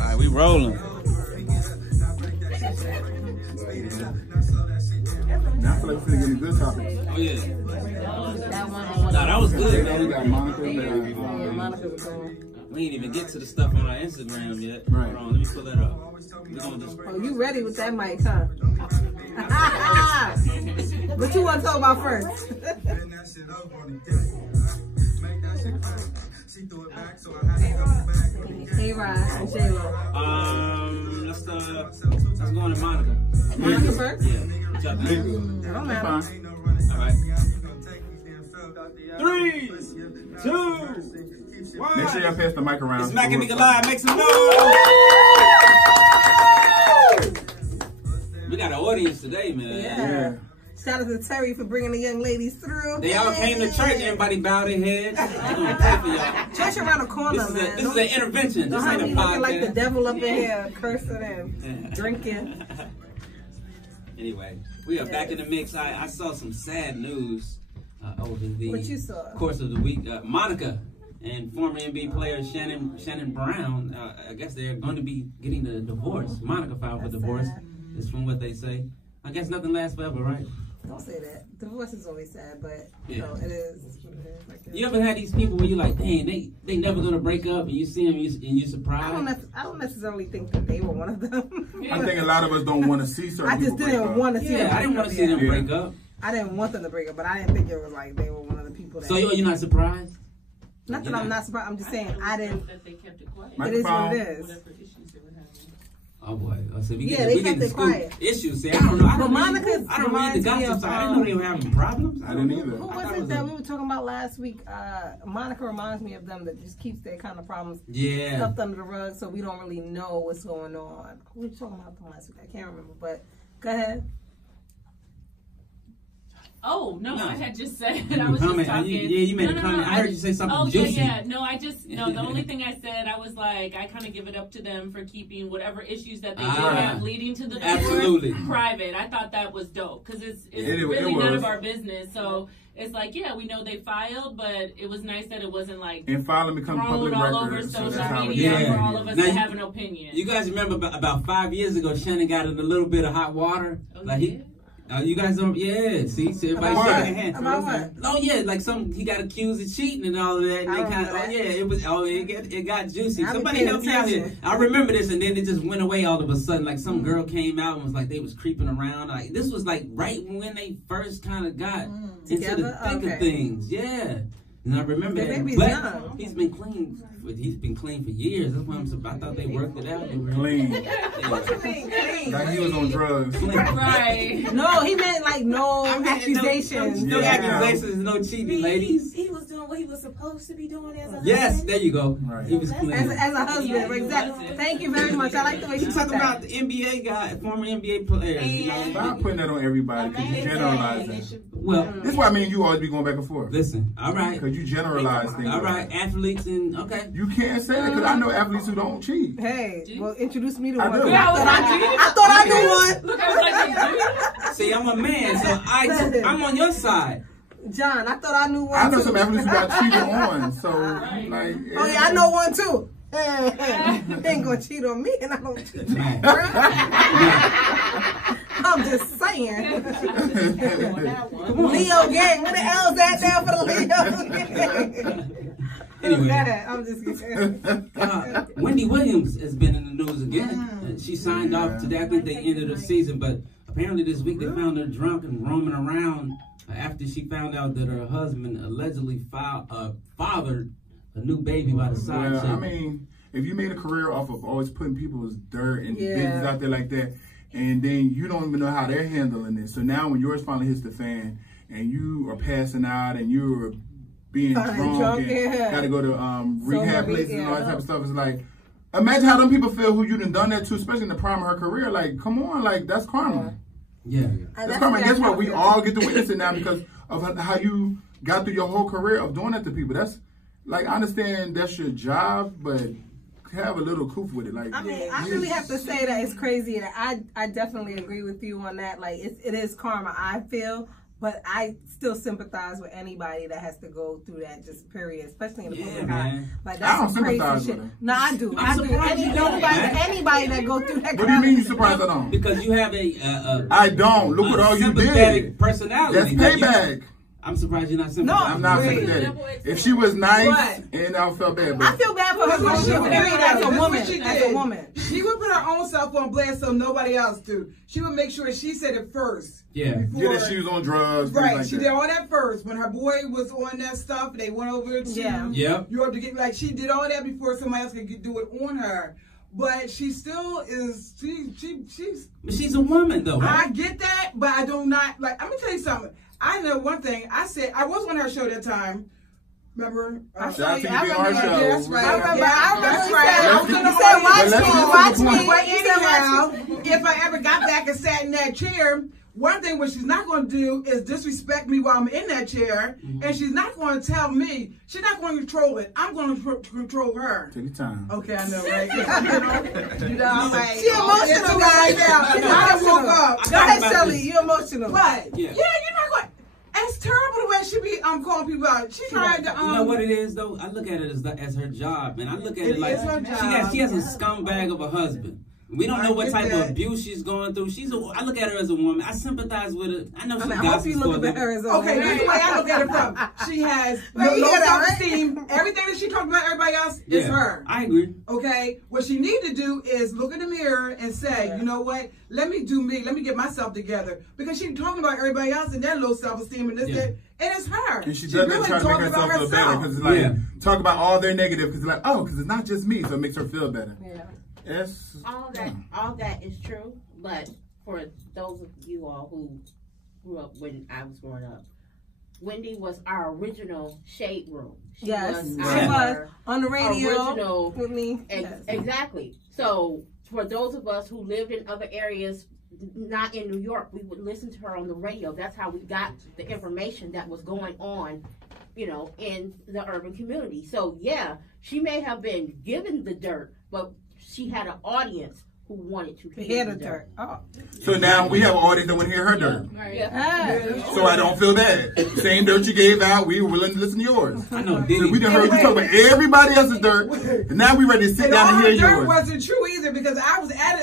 Alright, we rolling. Now I feel like we're getting a good topic. Oh yeah. Nah, that was good, We man. got Monica. Monica was going. We didn't even get to the stuff on our Instagram yet. Right. Hold on, let me pull that up. We're gonna just... Oh, you ready with that mic, huh? What you want to talk about first? A-Rod and J-Lo. Let's go on to Monica. Monica first? Yeah. What y'all think? It don't matter. All right. 3, 2, 1. Make sure y'all pass the mic around. It's Meeka and Meeka Live. Make some noise. We got an audience today, man. Yeah. Shout out to Terry for bringing the young ladies through. They all came to church. Everybody bowed their heads. They're gonna pray for y'all. Church around the corner, This man. is an intervention. This Don't ain't have a me looking like the podcast. devil up in here, cursing and drinking. Anyway, we are back in the mix. I saw some sad news over the What you saw? course of the week. Monica and former NBA player Shannon Brown, I guess they're going to be getting a divorce. Monica filed for divorce. It's from what they say. I guess nothing lasts forever, right? Don't say that. Divorce is always sad, but you Yeah. know, it is what it is. Like You ever had these people where you're like, dang, they never gonna break up, and you see them and you're I surprised? don't necessarily think that they were one of them. I think a lot of us don't want to see certain I just people break didn't up. want to see them. Yeah, I didn't want to see them Yeah. break up. I didn't want them to break up, but I didn't think it was like they were one of the people that. So you're not surprised? Not that I'm not surprised. I'm just saying I didn't. That they kept it quiet. It is what it is. Whatever issues they were having. Oh boy! So we Yeah, get they kept it quiet. issues. See, I don't know. I But don't Monica read the reminds me gossip, of, so I didn't know they were having problems. I didn't either. Who was it that we were talking about last week? Monica reminds me of them that just keeps their kind of problems Yeah. stuffed under the rug, so we don't really know what's going on. We were talking about them last week. I can't remember, but go ahead. Oh, no, No. I had just said, I was just talking. You made a No, comment. I heard you say something Oh, juicy. yeah. No, the only thing I said, I was like, I kind of give it up to them for keeping whatever issues that they do have leading to the divorce Absolutely. private. I thought that was dope because it's It really none was. of our business. So it's like, yeah, we know they filed, but it was nice that it wasn't like And filing becomes thrown public all over record. So social that's how it media is. for all of us Now to you- have an opinion. You guys remember about 5 years ago, Shannon got in a little bit of hot water. Oh, Like yeah? you guys don't. Yeah, see, everybody About shaking their what? hands. About what? Oh yeah, like he got accused of cheating and all of that. And I they don't kind know of, that. it got juicy. I be Somebody paying help me out here. attention. I remember this, and then it just went away all of a sudden. Like some girl came out and was like they was creeping around. Like this was like right when they first kind of got into the Together? thick Okay. of things. Yeah. And I remember The that. baby's But young. he's been clean. He's been clean for years. That's why I thought they worked it out. They were Clean. What you mean, clean? Like he was on drugs. Right. No, he meant like no accusations. No Yeah. accusations, no cheating, ladies. He was doing what he was supposed to be doing as a Yes, husband. there you go. Right. He was clean. As a husband, exactly. Thank you very much. I like the way you You put talking about that. the NBA guy, former NBA players. You know? Stop putting that on everybody because you generalizing. Well, This is why me and you always be going back and forth. listen. All right. Because you generalize things. All right. Athletes and okay. You can't say that because I know athletes who don't cheat. Hey, well, introduce me to I one. do. I thought I knew one. Look, I was like, See, I'm a man, so I'm on your side. John, I thought I knew one. I know too. some athletes who got cheated on. So, like. Oh yeah, I know one too. He ain't gonna cheat on me, and I don't cheat. Man. I'm just saying. Leo gang, what the hell is that there for the Leo gang? Anyway, I'm just kidding. Wendy Williams has been in the news again. She signed off today. I think they ended her season, but apparently this week they found her drunk and roaming around after she found out that her husband allegedly fathered a new baby by the side Well, chick. I mean, if you made a career off of always putting people's dirt and business out there like that, and then you don't even know how they're handling it. So now when yours finally hits the fan and you are passing out and you're being drunk and got to go to rehab places and all that type of stuff, it's like, imagine how them people feel who you done that to, especially in the prime of her career. Like, come on, like, that's karma. Yeah. That's karma. Guess what? We all get to witness it now because of how you got through your whole career of doing that to people. That's, like, I understand that's your job, but have a little coof with it. Like, I mean, I really have to say that it's crazy. I definitely agree with you on that. Like, it is karma, I feel. But I still sympathize with anybody that has to go through that just period, especially in the public eye. Man. Like I that's don't some crazy sympathize shit. with her. No, I do. I do. surprised you don't, man. Anybody that go through that. What do you mean you surprised I don't? Because you have a I don't. Look what all you sympathetic did. personality. That's payback. I'm surprised you're not sympathetic. I'm not Wait. sympathetic. If she was nice, What? and I felt bad, I but feel bad for her This is because she what was she married did. as a This is woman. what she As a did. woman. She would put her own self on blast so nobody else do. She would make sure she said it first. Yeah. yeah, that she was on drugs. Right, Things like she that. did all that first. When her boy was on that stuff, they went over to Yep. Europe to get, like, she did all that before somebody else could do it on her. But she still is, she's, But she's a woman, though. Right? I get that, but I do not, like, I'm going to tell you something. I know one thing. I said, I was on her show that time. Remember? Shout out to you I being on our remember show. Yeah, that's right. I remember. Yeah, I remember. that's You right. said, I was in the you said, audience. watch me. But You said, watch me. anyhow, if I ever got back and sat in that chair, one thing what she's not going to do is disrespect me while I'm in that chair, and she's not going to tell me. She's not going to control it. I'm going to control her. Take your time. Okay, I know, right? you know, I'm like, She emotional, guys. I woke up. Go ahead, Shelly. You're emotional. But Yeah. yeah, you're not going. It's terrible the way she be calling people out. She tried to You know what it is, though? I look at it as her job, man. I look at it like is her job. she has a scumbag of a husband. We don't know what get type that. of abuse she's going through. I look at her as a woman. I sympathize with her. I know I she mean, I hope gossips you for a look at living. her as a Okay, this is the way I look at it from. She has no Well, you low get that, right? self-esteem. Everything that she talks about everybody else is Yeah, her. I agree. Okay? What she need to do is look in the mirror and say, you know what? Let me do me. Let me get myself together. Because she's talking about everybody else and their low self-esteem and this, that. And it's her. And she does that try to make herself feel better because it's like, Yeah. talk about all their negative because it's like, oh, because it's not just me, so it makes her feel better. Yeah. Yes. All that is true, but for those of you all who grew up when I was growing up, Wendy was our original shade room. She Yes, was she our was on the radio original with me. Exactly. So for those of us who lived in other areas, not in New York, we would listen to her on the radio. That's how we got the information that was going on, you know, in the urban community. So yeah, she may have been given the dirt, but she had an audience who wanted to hear the dirt. Oh. So now we have an audience that want to hear her dirt. Right. Yeah. So I don't feel bad. Same dirt you gave out, we were willing to listen to yours. I know So Diddy. we done heard you talk about everybody else's dirt, and now we ready to sit And down all and her hear dirt yours. wasn't true either because I was at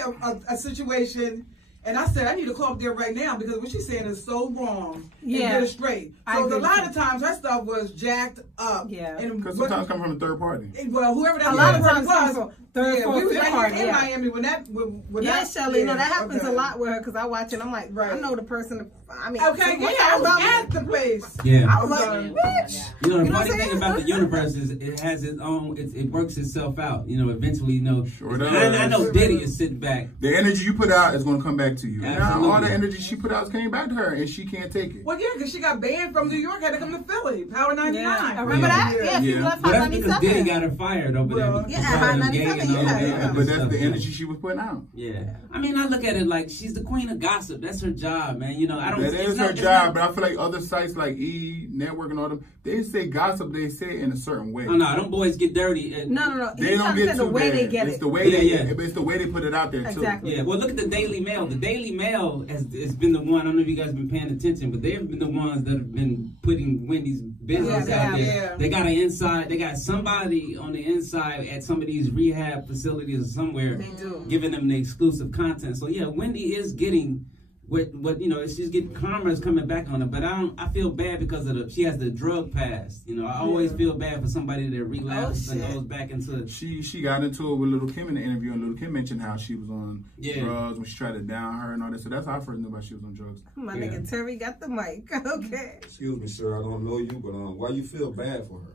a situation and I said, I need to call up there right now because what she's saying is so wrong. Yeah. And get it straight. I So agree a lot with of times her stuff was jacked up. Yeah. And Because sometimes come from a third party. well, whoever that A lot of person times was, people third, yeah, fourth, we was fifth right party, here in yeah. Miami when that Yeah, that, Shelly, no, that happens okay. a lot with her because I watch it. I'm like, I Right. know the person. I mean, Okay, so yeah, what I was about me? at the place. Yeah. I was Okay. like, bitch. You know, the You know what funny I'm thing saying? about the universe is it has its own, it works itself out. You know, eventually, you know. Sure And does. I know Diddy is sitting back. The energy you put out is going to come back to you. And now Absolutely. all the energy she put out came back to her, and she can't take it. Well, yeah, because she got banned from New York, had to come to Philly, Power 99. Yeah, I remember Yeah. that. Yeah, she Yeah. left But Hot that's because Diddy 97. got her fired over there. Well, because yeah, of Hot them 97, gang and all yeah, that yeah. other But that's stuff, the yeah. energy she was putting out. Yeah, I mean, I look at it like she's the queen of gossip. That's her job, man. You know, I don't. That it's is not- her it's job, not- but I feel like other sites like E Network and all them, they say gossip, they say it in a certain way. Oh no, them boys get dirty. No. They He's don't trying to get say too the way bad. they get It's it. the way they, Yeah. it's the way they put it out there too. Exactly. Yeah, well, look at the Daily Mail. The Daily Mail has been the one. I don't know if you guys have been paying attention, but they've been the ones that have been putting Wendy's business Yeah, out there. yeah. They got an inside. They got somebody on the inside at some of these rehab facilities or somewhere, They do. giving them the exclusive content. So yeah, Wendy is getting what you know. She's getting karma is coming back on her. But I feel bad because of she has the drug past. You know, I always feel bad for somebody that relapses and shit. goes back into. She got into it with Little Kim in the interview, and Little Kim mentioned how she was on Yeah. drugs when she tried to down her and all that. So that's how I first knew about she was on drugs. My Yeah. nigga Terry got the mic. Okay. Excuse me, sir. I don't know you, but why you feel bad for her?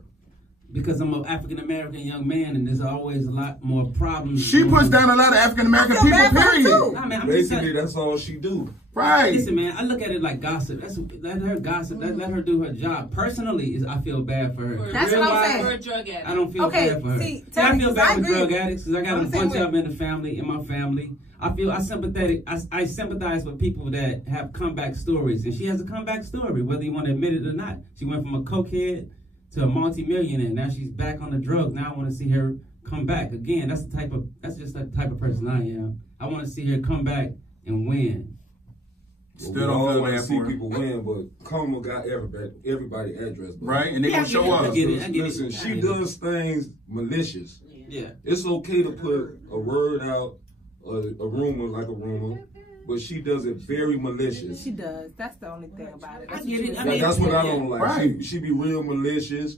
Because I'm an African American young man, and there's always a lot more problems. She puts down a lot of African American I feel people, bad for her, period. too. Nah, man, I'm just Basically, saying, that's all she do. Right. listen, man, I look at it like gossip. Let her gossip. Let her do her job. Personally, I feel bad for her. That's what I'm Real-wise, saying. For a drug addict. I don't feel Okay, bad for her. see, I tell me, feel 'cause bad I for agree. drug addicts because I got I'm a the same bunch of way. them in my family. I'm sympathetic. I sympathize with people that have comeback stories, and she has a comeback story, whether you want to admit it or not. She went from a cokehead to a multi-millionaire. Now she's back on the drugs. Now I want to see her come back again. That's just the type of person I am. I want to see her come back and win. Still We don't don't feel want to bad see for her. people win, but Karma got everybody address. Bro. Right? And they gonna show I up. get it. Listen, she does things malicious. Yeah. It's okay to put a word out, a rumor like a rumor, but she does it very malicious. She does. That's the only thing about it. I get it. I Like, mean, that's what I don't like. Right. She be real malicious.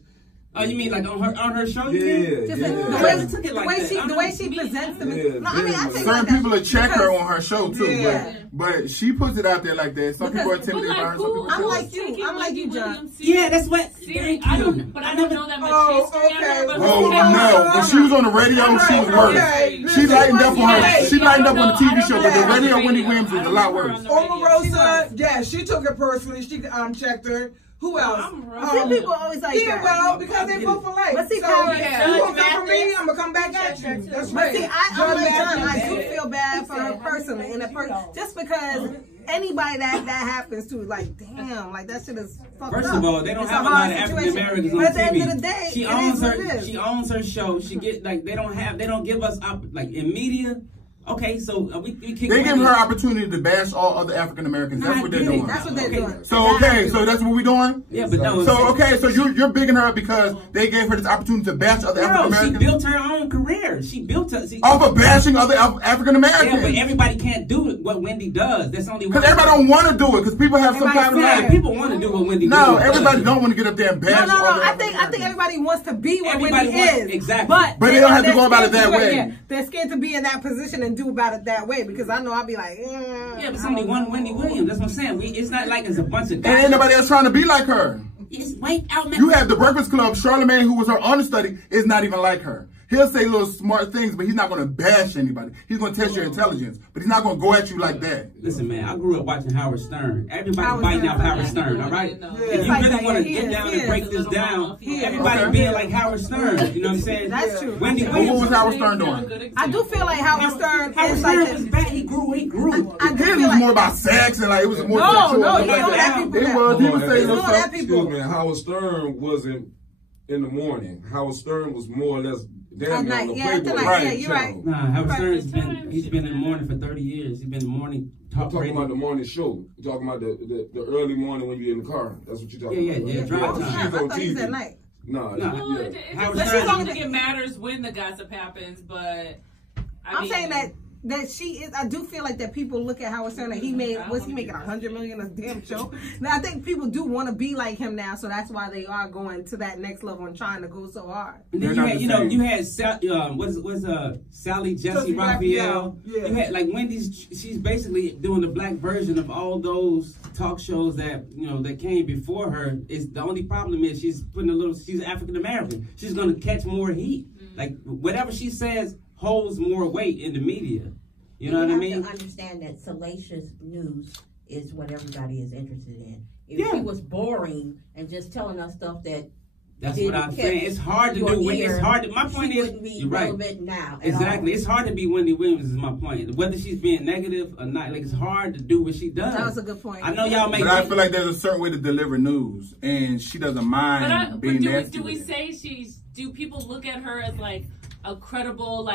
Oh, you mean like on her show? Yeah, You mean? Just yeah. the way she presents them. Yeah, No, I mean, I take Certain people will check her on her show too, Yeah. but she puts it out there like that. Some people are intimidated by her. Some people I'm don't. like you. I'm like you, John. Yeah, that's what. Seriously, I don't know that much Oh, history on her, okay. but Oh no! When she was on the radio, she was worse. Okay. She lightened up on her. She lightened up on the I TV don't show, know but the her on radio the Wendy radio. Williams was I a don't lot know her worse. on the radio. Omarosa, yeah, she took it personally. She checked her. Who else? See, people always like Yeah, that. well, because they vote for life. But see, so, Karen, you gonna come for me, I'm gonna come back at you. That's But right. see, I'm like John. I Matthews. do feel bad for her personally, and just because anybody that happens to, like, damn, like that shit is fucked First up. of all, they don't It's have a hard lot of African situation. Americans on But at the TV. end of the day, She it owns is what it her. is. She owns her show. She get like they don't give us like in media. Okay, so we kick. They give her opportunity to bash all other African Americans. That's what they're doing. That's what they're doing. So okay, so that's what we're doing. Yeah, but no. So okay, so you're bigging her up because they gave her this opportunity to bash other African No, she Americans built her own career. She built her. off of bashing other African Yeah, but Americans. everybody can't do it. What Wendy does. That's only Because everybody don't want to do it. Because people have some kind of Yeah, like. people want to do what Wendy. No, does. everybody don't want to get up there and bash. No. other I African think Americans. everybody wants to be what Everybody Wendy wants- is. exactly. But they don't have to go about it they're that scared to way. do it. They're scared to be in that position and do about it that way because I know I'll be like, Yeah, but it's only one Wendy Williams. That's what I'm saying. It's not like it's a bunch of And ain't guys. nobody else trying to be like her. It's white out. You have the Breakfast Club. Charlamagne, who was her understudy, is not even like her. He'll say little smart things, but he's not going to bash anybody. He's going to test your intelligence, but he's not going to go at you like that. Listen, man, I grew up watching Howard Stern. Everybody Howard biting Stern. off Howard Stern, all right? Yeah. If you Like really that, want to yeah, get down he and is. break this down, He is. everybody Okay. being like Howard Stern. You know what I'm saying? That's true. Wendy But what was Williams. Howard Stern doing? I do feel like Howard Stern Howard is Stern like was this. back. He grew. I His do was feel like more about sex and like it was more No, sexual. no, and you like don't that. have people It that- was. He was Hold on, saying you little don't have stuff. people- Excuse me, Howard Stern wasn't in the morning. Howard Stern was more or less At damn near night. on the Yeah, at the Playboy night. Yeah, channel. you're right. Nah, Howard Right. Stern's been in the morning for 30 years. He's been in the morning I'm talk talking about radio. the morning show. You're talking about the early morning when you're in the car. That's what you're talking Yeah, about. yeah, right? drive Oh, time. snap. She's I on thought he TV. said night. No, Nah. yeah. Well, Howard I Stern- don't think it matters when the gossip happens, but I'm saying that she is. I do feel like that people look at Howard Stern and he made. Was he making $100 million a damn show? Now I think people do want to be like him now, so that's why they are going to that next level and trying to go so hard. And then They're you not had, the you same. had Sally Jesse Jesse Raphael. Raphael, yeah. You had like Wendy's. She's basically doing the black version of all those talk shows that that came before her. Is the only problem is she's putting a little. She's African American. She's gonna catch more heat. Like whatever she says holds more weight in the media. You know what I mean? You have to understand that salacious news is what everybody is interested in. If Yeah. she was boring and just telling us stuff that That's didn't what I'm catch saying. It's hard to your do. It's ear, hard. My point she is, wouldn't be you're right. relevant now. at Exactly. all. It's hard to be Wendy Williams. Is my point. Whether she's being negative or not, like it's hard to do what she does. That was a good point. I know y'all make. But I feel like there's a certain way to deliver news, and she doesn't mind being nasty. do we with it. say do people look at her as like a credible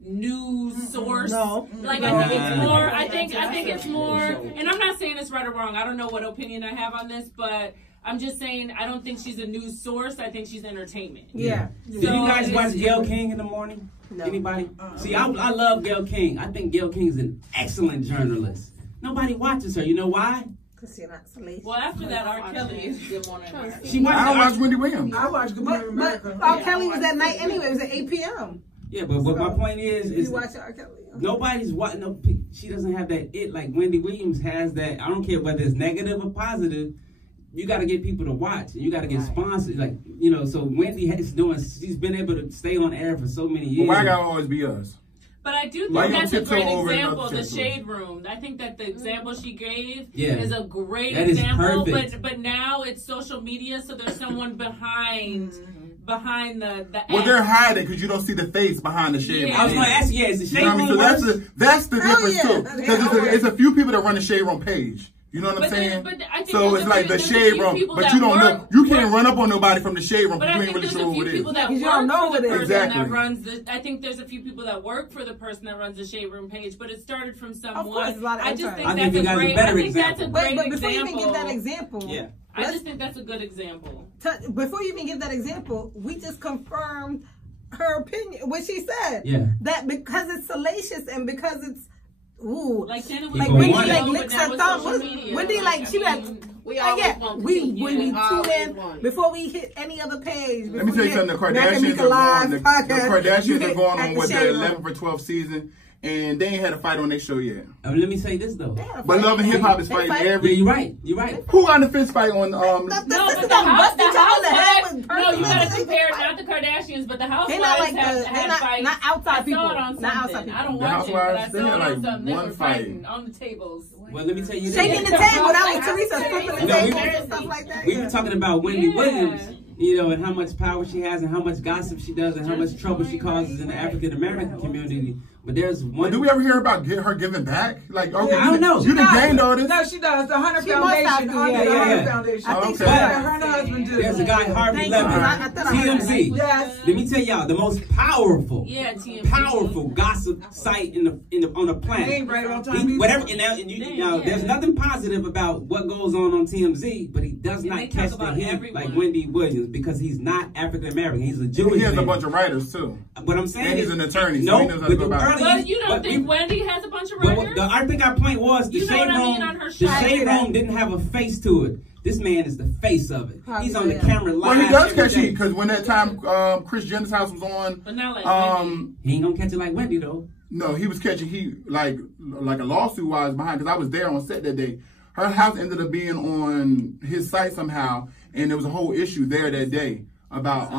news source? No. Like No. I think it's more. I think it's more. And I'm not saying it's right or wrong. I don't know what opinion I have on this, but I'm just saying I don't think she's a news source. I think she's entertainment. Yeah. Do you guys watch Gayle King in the morning? No. Anybody? See, I love Gayle King. I think Gayle King is an excellent journalist. Nobody watches her. You know why? Because you're not salacious. Well, after that, R. Kelly is Good Morning America. She I don't watches. watch Wendy Williams. I watch Good Morning But America. R. Kelly was at night anyway. It was at 8 p.m. Yeah, but my point is You watch R. Kelly. nobody's watching. No, she doesn't have that it like Wendy Williams has. That I don't care whether it's negative or positive. You got to get people to watch, and you got to get sponsors. Like so Wendy has doing. She's been able to stay on air for so many years. But why gotta always be us? But I do Why think you that's a tiptoe great over example, another the tiptoe? shade room. I think that the example she gave Yeah. is a great That is example. perfect. But now it's social media, so there's someone behind the Well, act. they're hiding because you don't see the face behind the shade. Yeah. I was going to ask you, is the You shade know what I mean? room So worse? that's the Hell difference yeah. too. Because it's a few people that run the shade room page. You know what I'm saying? But I think so it's like the shade room, but you don't know. You can't run up on nobody from the shade room because you ain't really sure who it is. You don't know what it is. Exactly. That runs I think there's a few people that work for the person that runs the shade room page, but it started from someone. Of course, I just think that's a great example. But before you even give that example, I just think that's a good example. Before you even give that example, we just confirmed her opinion, what she said. Yeah. That because it's salacious and because it's like Wendy licks her thumb. Wendy she like. We tune in before we hit any other page. Let me tell you something. The Kardashians are going on with their 11 for 12 season, and they ain't had a fight on their show yet. Let me say this though. But Love and Hip Hop is fighting every. You're right. You're right. Who got the fist fight on? No, but the housewives. No, you gotta compare not the Kardashians, but the housewives had fights. Not outside people. I saw it on something. I don't watch it, but I saw it on something. They were fighting on the tables. Well, let me tell you this. Shaking the table. That was Teresa flipping the table and stuff like that. We were talking about Wendy Williams, and how much power she has and how much gossip she does and how much trouble she causes in the African American community. But there's one. Do we ever hear about her giving back? Like, okay, I don't know. You done gained all this? No, she does. The Hunter Foundation. The Foundation. I think okay. Her and her husband do. There's a guy, Harvey Levin, TMZ. Yes. Let me tell y'all, the most powerful gossip site on the planet. Ain't right on time. There's nothing positive about what goes on TMZ, but he does not catch the hint like Wendy Williams because he's not African American. He's a Jewish. He has a bunch of writers too. What I'm saying and he's an attorney. No, so he knows how to go about it. But you don't think Wendy has a bunch of writers? I think our point was the shade room didn't have a face to it. This man is the face of it. He's on the camera live. Well, he does catch heat because when that time Kris Jenner's house was on, but not like Wendy. He ain't gonna catch it like Wendy though. No, he was catching heat like a lawsuit wise behind because I was there on set that day. Her house ended up being on his site somehow, and there was a whole issue there that day about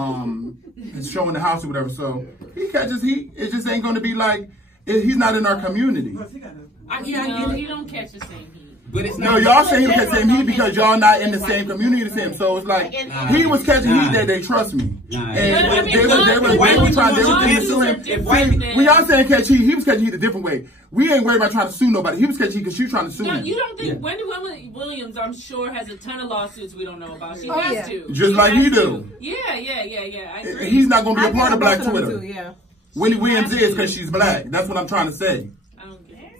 showing the house or whatever. So he catches heat. It just ain't gonna be like he's not in our community. You don't catch the same heat. But it's no, y'all saying he catch the same heat because y'all not in the same community as him. So it's like he was catching heat that day. Trust me. And they was trying to sue him. When y'all saying catch heat, he was catching heat a different way. We ain't worried about trying to sue nobody. He was catching heat because she was trying to sue him. You don't think Wendy Williams, I'm sure, has a ton of lawsuits we don't know about. She has to. Just like he do. Yeah. I agree. He's not going to be a part of Black Twitter. Yeah. Wendy Williams is because she's black. That's what I'm trying to say.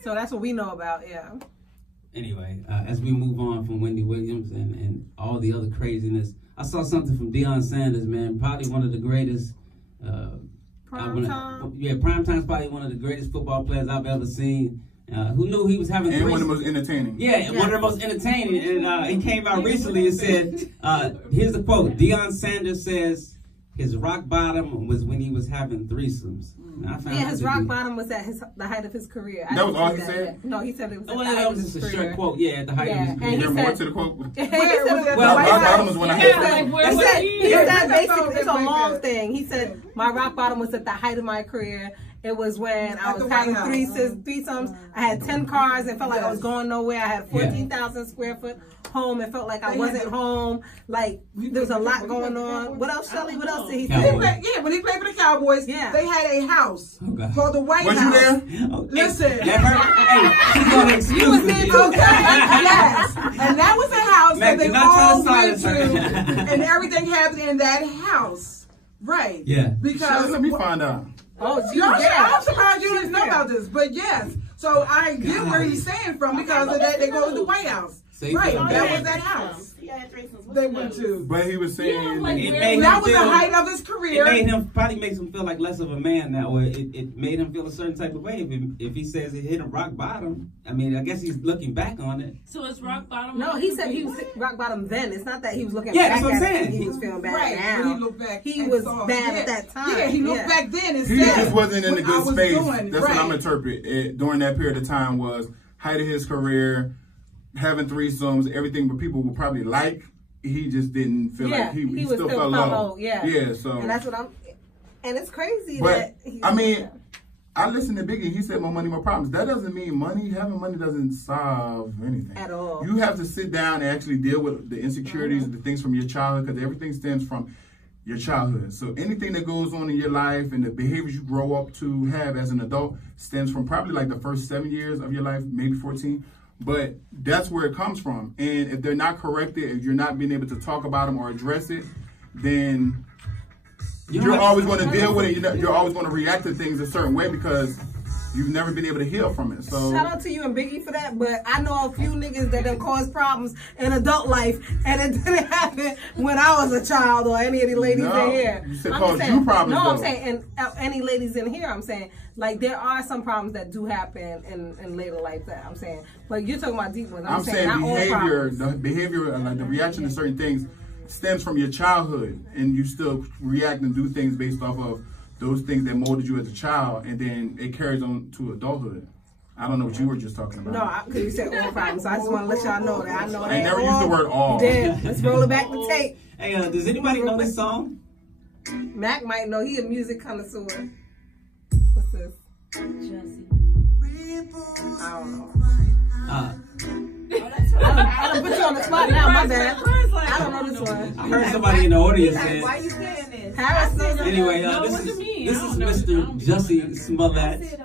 So that's what we know about, Anyway, as we move on from Wendy Williams and all the other craziness, I saw something from Deion Sanders, man. Probably one of the greatest. Primetime's probably one of the greatest football players I've ever seen. Who knew he was having and one of the most entertaining. Yeah, one of the most entertaining. And he came out recently and said, here's the quote. Deion Sanders says his rock bottom was when he was having threesomes. His rock bottom was at the height of his career. That was all he said? Yeah. No, he said it was at the height height of his career. That was just a short quote, at the height of his career. And he said, more to the quote? Rock bottom was when I had he said basically, it's a long thing. He said, my rock bottom was at the height of my career. It was when I was having threesomes. I had 10 cars. It felt like I was going nowhere. I had 14,000 square foot home. It felt like I wasn't home. Like, there was a lot going on. What else, Shelly? What else did he say? When he played for the Cowboys, they had a house called the White House. Was you there? Listen. You was there too. Yes. And that was a house that they all went to. And everything happened in that house. Right. Yeah. Because let me find out. I'm surprised you didn't know about this, but yes. So I get where he's saying from because of that. They go to the White House. Right, that was that house. They went to. But he was saying that was the height of his career. It probably makes him feel like less of a man now, or it made him feel a certain type of way. If he says he hit a rock bottom, I mean, I guess he's looking back on it. So it's rock bottom. No, he said he was rock bottom then. It's not that he was looking back. That's what I'm saying. He was feeling bad now. When he looked back, he was bad at that time. Yeah, he looked back then and he said just wasn't in a good space. That's what I'm interpreting. During that period of time was height of his career. Having threesomes, everything, but people would probably like. He just didn't feel like he still felt low. Yeah. So and that's what and it's crazy but, I listened to Biggie. He said more money, more problems. That doesn't mean having money doesn't solve anything at all. You have to sit down and actually deal with the insecurities, the things from your childhood, because everything stems from your childhood. So anything that goes on in your life and the behaviors you grow up to have as an adult stems from probably like the first 7 years of your life, maybe 14. But that's where it comes from. And if they're not corrected, if you're not being able to talk about them or address it, then you're always going to deal with it. You're always going to react to things a certain way because you've never been able to heal from it. So shout out to you and Biggie for that, but I know a few niggas that have caused problems in adult life, and it didn't happen when I was a child or any of the ladies in here. You said cause you problems. No, though. I'm saying, and any ladies in here, I'm saying, like, there are some problems that do happen in later life that I'm saying. But you're talking about deep ones. I'm saying not behavior, all the behavior, like the reaction to certain things stems from your childhood, and you still react and do things based off of those things that molded you as a child, and then it carries on to adulthood. I don't know what you were just talking about. No, because you said all problems, so I just want to let y'all know that I know that. I never used the word all. Then let's roll it back to tape. Hey, does anybody know this song? Mac might know. He a music connoisseur. What's this? Jesse. I don't know. I don't put you on the spot now, my bad. I don't know this one. I heard somebody in the audience say. Why you saying this? Harrison. Anyway, this is Mr. Jussie Smollett.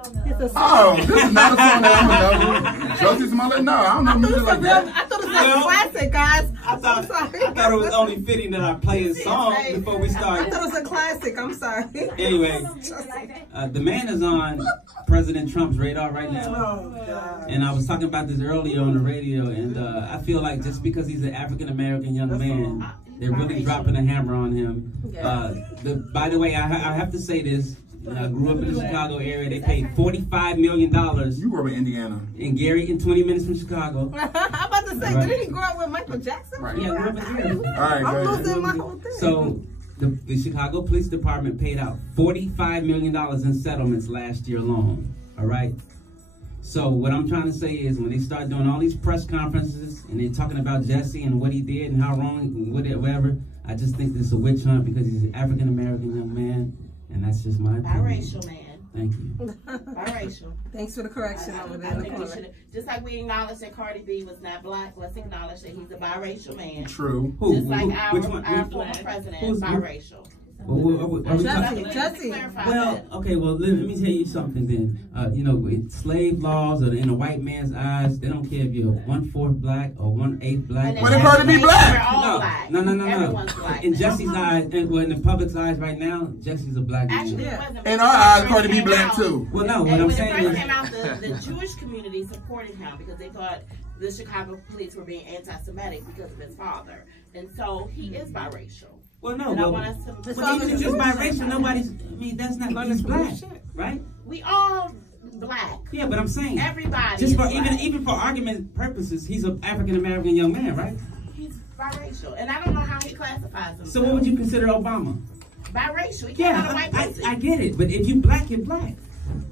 Oh, this is not a song that I'm gonna know. Jussie Smollett? No, I don't know music like that. I thought it was a classic, guys. I thought it was only fitting that I play his song before we start. I thought it was a classic. I'm sorry. Anyway, the man is on President Trump's radar right now. Oh, God. And I was talking about this earlier on the radio, and I feel like just because he's an African-American young man, they're really dropping a hammer on him. By the way, I have to say this. I grew up in the Chicago area. They paid $45 million. You grew up in Indiana. In Gary, in 20 minutes from Chicago. I'm about to say, didn't he grow up with Michael Jackson? Right. Yeah, I grew up in Gary. All right, I'm losing my whole thing. So the Chicago Police Department paid out $45 million in settlements last year alone. All right. So what I'm trying to say is when they start doing all these press conferences and they're talking about Jesse and what he did and how wrong, whatever, I just think this is a witch hunt because he's an African-American young man. And that's just my opinion. Biracial man. Thank you. Biracial. Thanks for the correction over there in the corner. Just like we acknowledge that Cardi B was not black, let's acknowledge that he's a biracial man. True. Just like our former president is biracial. Jesse. Well, okay, well, let me tell you something then. You know, with slave laws or in a white man's eyes, they don't care if you're 1/4 black or 1/8 black. But it's hard to be black. No. Everyone's black. In Jesse's eyes, and well, in the public's eyes right now, Jesse's a black man. Actually, in our eyes, Cardi B black too. Well, no, what I'm saying is, came out, the Jewish community supported him because they thought the Chicago police were being anti-Semitic because of his father, and so he is biracial. Well, no, and well, I want us to. But even if it's biracial, nobody's. I mean, that's not he's black, right? We all black. Yeah, but I'm saying everybody. Just for black. even for argument purposes, he's an African American young man, right? He's biracial, and I don't know how he classifies himself. So what would you consider Obama? Biracial. He can't have a white pussy. I get it, but if you black, you're black.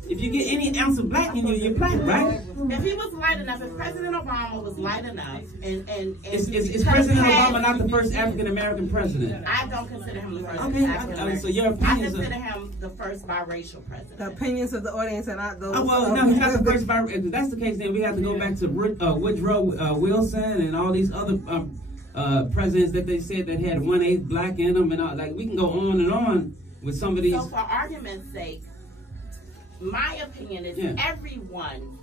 If you get any ounce of black in you, you're black, right? If he was light enough, if President Obama was light enough, and is President Obama not the first African American president? I don't consider him the first. Okay, so your opinion. I consider him the first biracial president. The opinions of the audience are not those. Oh, well, no, he's not the first biracial. If that's the case, then we have to go back to Woodrow Wilson and all these other presidents that they said that had 1/8 black in them, and all. Like we can go on and on with some of these. So for argument's sake, my opinion is everyone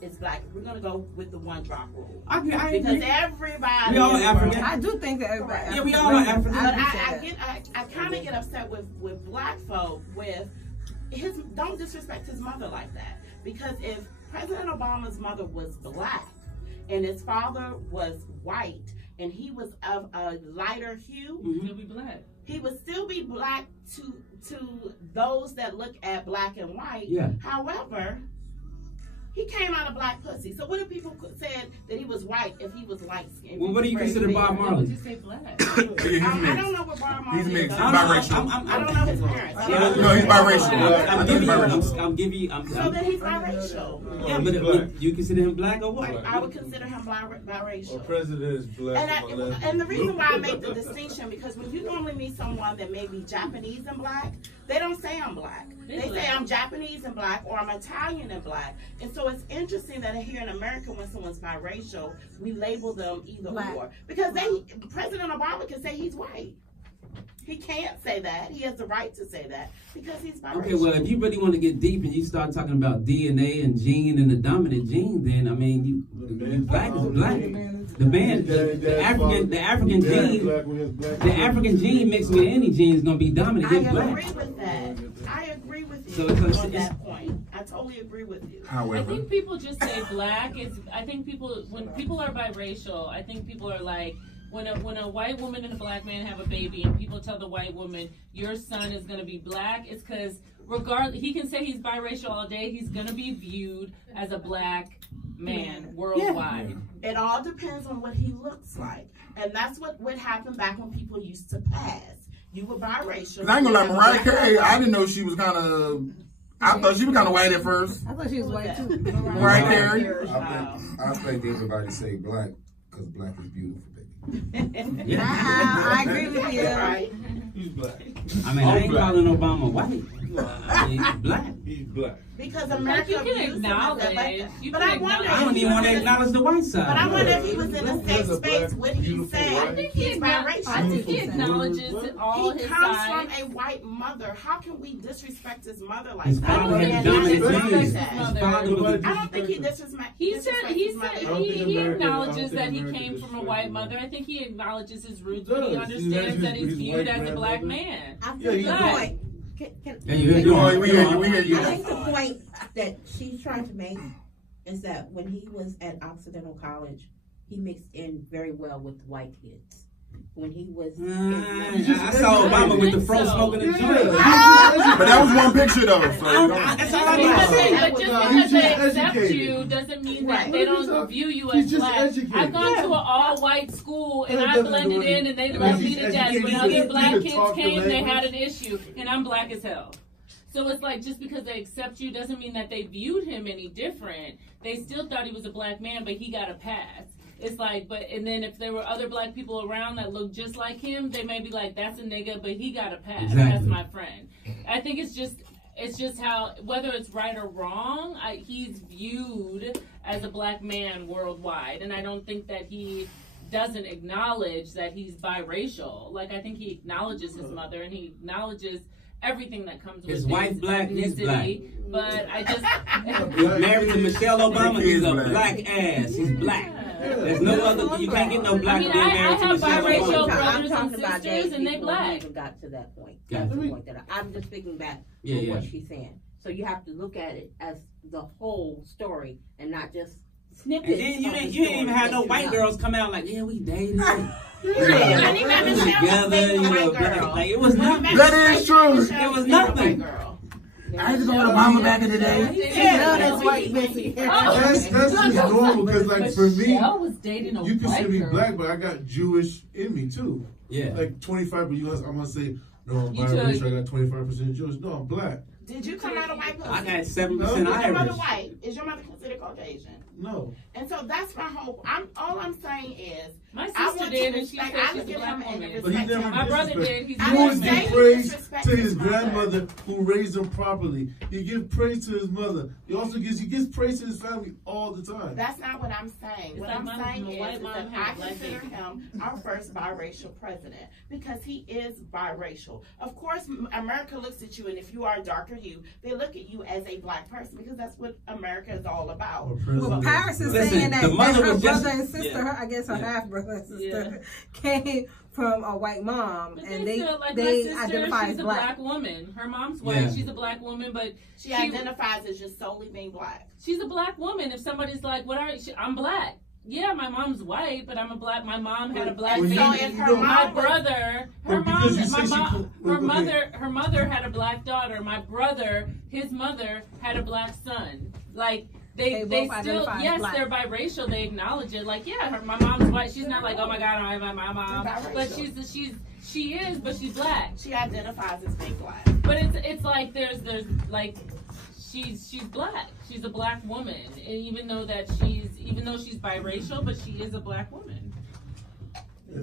is black. We're gonna go with the one drop rule. I because agree. Everybody. We all African. I do think that everybody. Yeah, we all are African. But I kind of get upset with black folk with his. Don't disrespect his mother like that, because if President Obama's mother was black and his father was white and he was of a lighter hue, he'll be black. He would still be black to those that look at black and white. Yeah. However, he came out of black pussy. So what if people said that he was white if he was light skinned? Well, what do you consider Bob Marley? Would you say black? I don't know what Bob Marley is. He's mixed. He's biracial. I don't know his parents. No, he's biracial. I'm giving you. So then he's biracial. Yeah, but you consider him black or white? I would consider him biracial. Our president is black. And the reason why I make the distinction, because when you normally meet someone that may be Japanese and black, they don't say I'm black. They say I'm Japanese and black, or I'm Italian and black. And so it's interesting that here in America, when someone's biracial, we label them either or. Because President Obama can say he's white. He can't say that. He has the right to say that because he's biracial. Okay, well, if you really want to get deep and you start talking about DNA and gene and the dominant gene, then I mean, black is black. The African gene mixed with any gene is gonna be dominant. I It's black. agree with that. I agree with you So on that point. I totally agree with you. I think people just say black. I think when people are biracial, I think people are like, when a white woman and a black man have a baby and people tell the white woman, your son is going to be black, it's because regardless, he can say he's biracial all day, he's going to be viewed as a black man worldwide. Yeah. It all depends on what he looks like. And that's what would happen back when people used to pass. You were biracial. I ain't gonna lie, Mariah Carey, I didn't know she was kind of, I thought she was kind of white at first. I thought she was white too. Mariah Carey. I think everybody say black because black is beautiful, baby. I agree with you. Right. He's black. I mean, I ain't calling Obama white. He's black. He's black. Because America, you can acknowledge. But I wonder. I don't even want to acknowledge the white side. But I wonder if he was in a safe space, would he say I think he acknowledges all his He comes sides. from a white mother. How can we disrespect his mother like His that? father had dominant genes. His father was I don't think he disrespects. He acknowledges that he came from a white mother. I think he acknowledges his roots, but he understands that he's viewed as a black man. I think the point. I think the point that she's trying to make is that when he was at Occidental College, he mixed in very well with white kids. When he was, I saw Obama with the fro smoking the joint. But that was one picture though. So that's all I need to say. But just because they accept you doesn't mean that they don't view you as black. I've gone to an all-white school and I blended in and they loved me to death. When other black kids came, they had an issue, and I'm black as hell. So it's like just because they accept you doesn't mean that they viewed him any different. They still thought he was a black man, but he got a pass. It's like, and then if there were other black people around that looked just like him, they may be like, that's a nigga, but he got a pass. Exactly. That's my friend. I think it's just how, whether it's right or wrong, he's viewed as a black man worldwide. And I don't think that he doesn't acknowledge that he's biracial. Like, I think he acknowledges his mother and he acknowledges everything that comes with his wife black, he's black. But I just he's married to Michelle Obama. He's a black ass. He's black. There's no other. You can't get no black being married to Michelle Obama. I'm talking about sisters and they black. Never got to that point. That's the point that I'm just speaking back to what she's saying. So you have to look at it as the whole story and not just snippets. And then you didn't even have no white girls come out like, yeah, we dated. And he met Michelle dating a white girl. Like, it was nothing. That is true. It was nothing. I used to go with Obama back in the day. That's white Missy. That's just normal because, like, for me, was dating a you white consider me girl. black, but I got Jewish in me too. Yeah. Like 25, but I'm gonna say no, I'm biracial. I got 25% Jewish. No, I'm black. Did you come out of white pussy? I got 7% Is your mother Irish. white? Is your mother considered Caucasian? No. And so that's my whole. All I'm saying is, My I sister want did, to and she respect. said I she's look a at black him and woman. But he respect never him. My brother disrespect. did. He's I He always didn't say give he praise disrespected to his his mother. grandmother who raised him properly. He gives praise to his mother. He gives praise to his family all the time. That's not what I'm saying. It's What like I'm my saying white is mom that had I a black consider baby. him our first biracial president because he is biracial. Of course, America looks at you, and if you are a darker hue, they look at you as a black person because that's what America is all about. Well, Paris is Listen, saying that, the mother her was just- brother and sister, yeah. I guess her Yeah. half brother and sister, came from a white mom, But and feel like my they sister, identify as she's a black. black woman. Her mom's white. Yeah. She's a black woman, but She identifies as just solely being black. she's a black woman. If somebody's like, "What are you?" I'm black. Yeah, my mom's white, but I'm a black. My mom had a black And baby. so if her My mom was- brother, her But because you say her mother had a black daughter. My brother, his mother had a black son. Like they both still, identify as yes, black. they're biracial. They acknowledge it. Like, yeah, my mom's white. She's not like, oh my god, I'm my mom. They're But biracial. she is, but she's black. She identifies as being black. But it's like there's like she's black. She's a black woman, and even though she's biracial, but she is a black woman.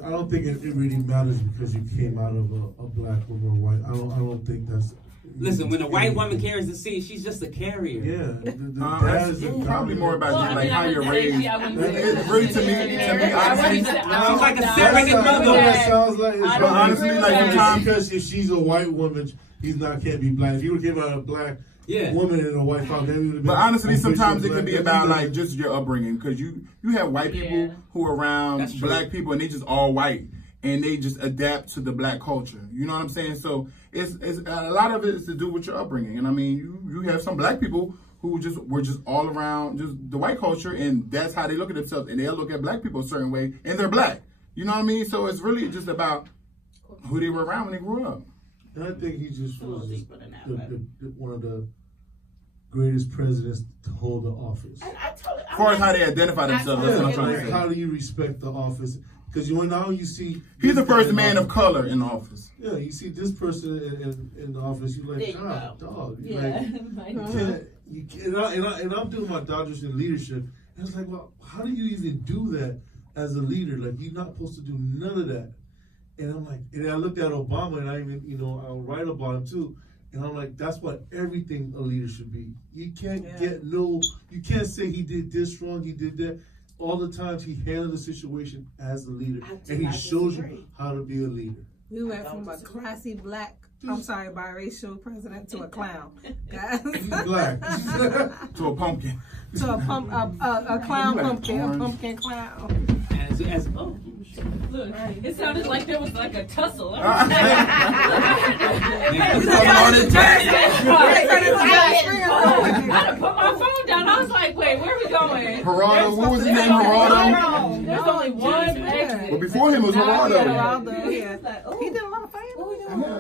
I don't think it really matters because you came out of a black woman or white. I don't think that's Listen, when a white woman carries the seed, she's just a carrier. Yeah, it's probably more about just like how you're raised. It's really to me, honestly, she's like a surrogate mother. But honestly, like sometimes because if she's a white woman, can't be black. If you came out a black woman in a white family, but honestly, sometimes it could be about like just your upbringing, because you have white people who are around black people and they just all white and they just adapt to the black culture. You know what I'm saying? So it's a lot of it is to do with your upbringing. And I mean, you have some black people who were just all around just the white culture, and that's how they look at themselves, and they'll look at black people a certain way, and they're black. You know what I mean? So it's really just about who they were around when they grew up. And I think he just was one of the greatest presidents to hold the office. As far as how they identify themselves, that's what I'm trying to say. How do you respect the office? Because now you see... He's the first man of color in the office. Yeah, you see this person in the office, you're like, dog. Yeah. You can't, and I'm doing my doctorate in leadership, and it's like, well, how do you even do that as a leader? Like, you're not supposed to do none of that. And I'm like, and I looked at Obama, and I even, I'll write about him too. And I'm like, that's what everything a leader should be. You can't you can't say he did this wrong, he did that. All the times he handled the situation as a leader. And he shows you how to be a leader. We went from a classy biracial president to a clown. Guys. Black. To a pumpkin. To a clown pumpkin, a pumpkin clown. Look, it sounded like there was like a tussle. I put my phone down. I was like, wait, where are we going? Geraldo, what was his name? Geraldo? There's only one exit. Well, before him was Geraldo. He did a lot of fighting.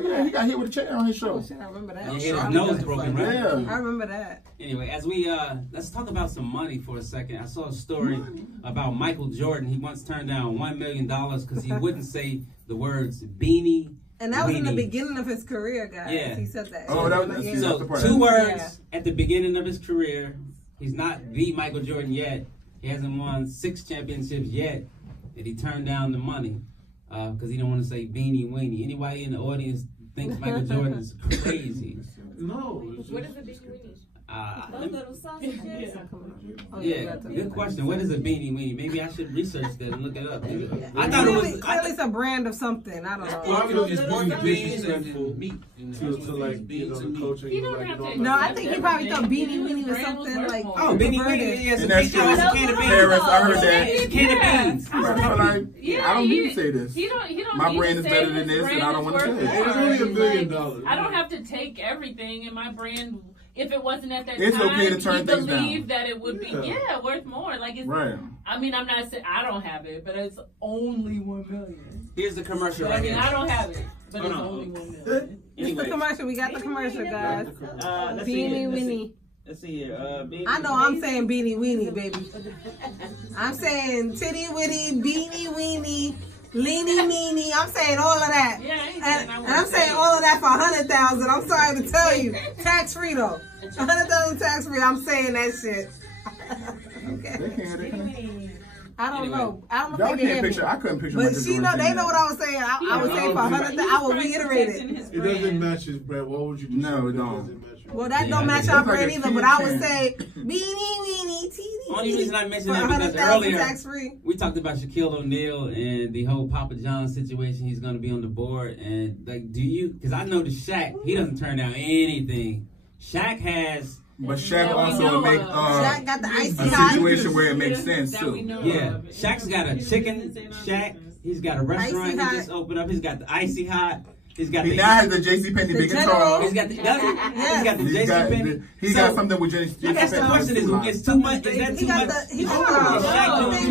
Yeah, he got hit with a chair on his show. I remember that. Yeah, his nose broken, right? Yeah. I remember that. Anyway, as we let's talk about some money for a second. I saw a story about Michael Jordan. He once turned down $1 million because he wouldn't say the words beanie. And that was in the beginning of his career, guys. Yeah. He said that. Oh, that was so the part. 2 words at the beginning of his career. He's not the Michael Jordan yet. He hasn't won 6 championships yet, and he turned down the money because he don't want to say beanie weenie. Anybody in the audience thinks Michael Jordan is crazy? No. What is a beanie weenie? Those little sausages. Yeah, good question. What is a beanie weenie? Maybe I should research that and look it up. I thought it was clearly it's a brand of something. I don't know. Well, it's being disrespectful to like the coaching. No, I think he probably thought beanie weenie was something like beanie weenie. Yes, and that's true. Harris, I heard that. Can of beans. I don't need to say this. My brand is better than this, and I don't want to say it. It's only $1 million. I don't have to take everything in my brand. If it wasn't at that it's time, okay to turn things believe down. that it would be worth more. Like it's right. I mean, I'm not saying I don't have it, but it's only $1 million. Here's the commercial. I mean, I don't have it, but it's only $1 million. It's the commercial. We got the commercial, guys. Beanie weenie. Let's see here. I know I'm saying beanie weenie, baby. I'm saying titty witty, beanie weenie. Leany meanie, I'm saying all of that. And I'm saying all of that for $100,000. I'm sorry to tell you. Tax free though. $100,000 tax free. I'm saying that shit. Okay. I don't know. I don't know if they picture. I couldn't picture. But they know what I was saying. I was saying for $100,000. I will reiterate it. It doesn't match his brand. What would you do? No, it don't. Well, that don't match our brand either. But I would say beanie weenie teeny. Only reason I mentioned that because earlier we talked about Shaquille O'Neal and the whole Papa John situation. He's going to be on the board, and like, do you? Because I know the Shaq, he doesn't turn down anything. Shaq has. But Shaq also make Shaq got the icy a situation where it makes sense too. Yeah, Shaq's got a chicken shack. He's got a restaurant he just opened up. He's got the icy hot. He now has the JCPenney big and tall. He's got the JCPenney. He got something with JCPenney. I guess the question is too much? Is that too much? He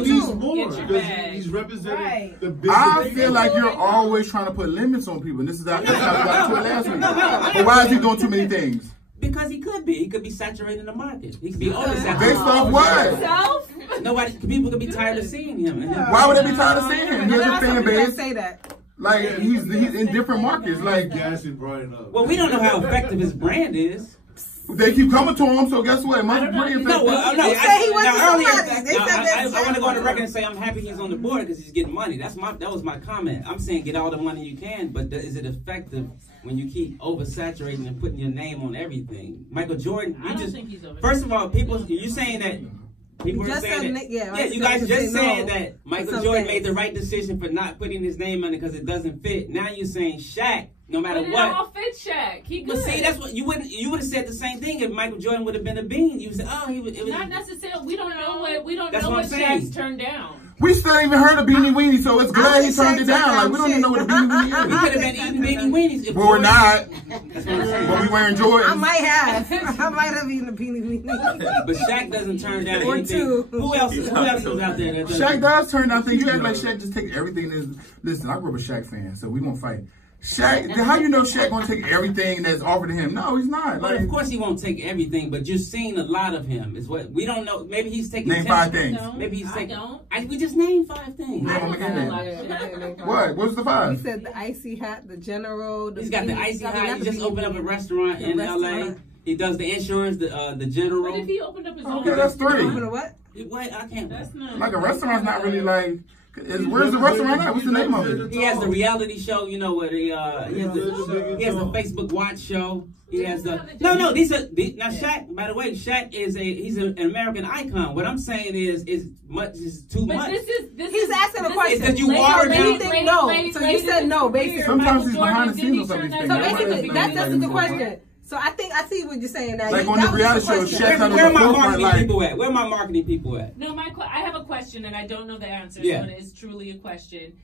needs more because he's representing the business. I feel like you're always trying to put limits on people. And this is how we got to it last week. But why is he doing too many things? Because he could be. He could be saturating the market. He could be oversaturated. Based off what? People could be tired of seeing him. Why would they be tired of seeing him? He has a fan base. Say that. Like he's in different markets. Like well, we don't know how effective his brand is. They keep coming to him, so guess what? It must be pretty effective. I want to go on the record and say I'm happy he's on the board because he's getting money. That was my comment. I'm saying get all the money you can, but is it effective when you keep oversaturating and putting your name on everything. Michael Jordan, I don't think he's over. First of all, you saying that. People are saying that. You guys just said that Michael Jordan made the right decision for not putting his name on it because it doesn't fit. Now you're saying Shaq, no matter what. It all fit Shaq. He good. But see, that's what you would have said the same thing if Michael Jordan would have been a bean. You would say, oh, it was not necessarily. We don't know what saying. Shaq's turned down. We still ain't even heard of Beanie Weenie, so it's glad he turned it down. Like, we don't even know what a Beanie Weenie is. We could have been eating Beanie Weenies. Well, we're not. But we wearing Jordans. I might have eaten a Beanie Weenie. But Shaq doesn't turn down anything. Who else is out there that doesn't? Shaq does turn down things. You act like Shaq just take everything. Listen, I grew up a Shaq fan, so we won't fight. Shaq, how you know Shaq gonna take everything that's offered to him? No, he's not. Well, of course he won't take everything, but you're seeing a lot of him. Is what we don't know. Maybe he's taking. Name 5 things. Maybe he's taking. We just named 5 things. What? What's the 5? He said the icy hat, the general. He's got the icy hat. He just opened up a restaurant in LA. He does the insurance, the general. What if he opened up his own? Okay, that's 3. Open a what? Wait, I can't. That's not. Like a restaurant's not really like. Where's the restaurant at? What's the name of it? He has the reality show, you know, where he has the Facebook Watch show. He has the now Shaq. By the way, Shaq he's an American icon. What I'm saying is too much. He's asking a question. Did you water down? No. So you said no, basically. Sometimes he's behind the scenes of these things. So basically, that's the question. So I see what you're saying now. Like on the reality show, Shaq's on the Where are my marketing people at? Where are my marketing people at? No, I have a question, and I don't know the answer, but it's truly a question.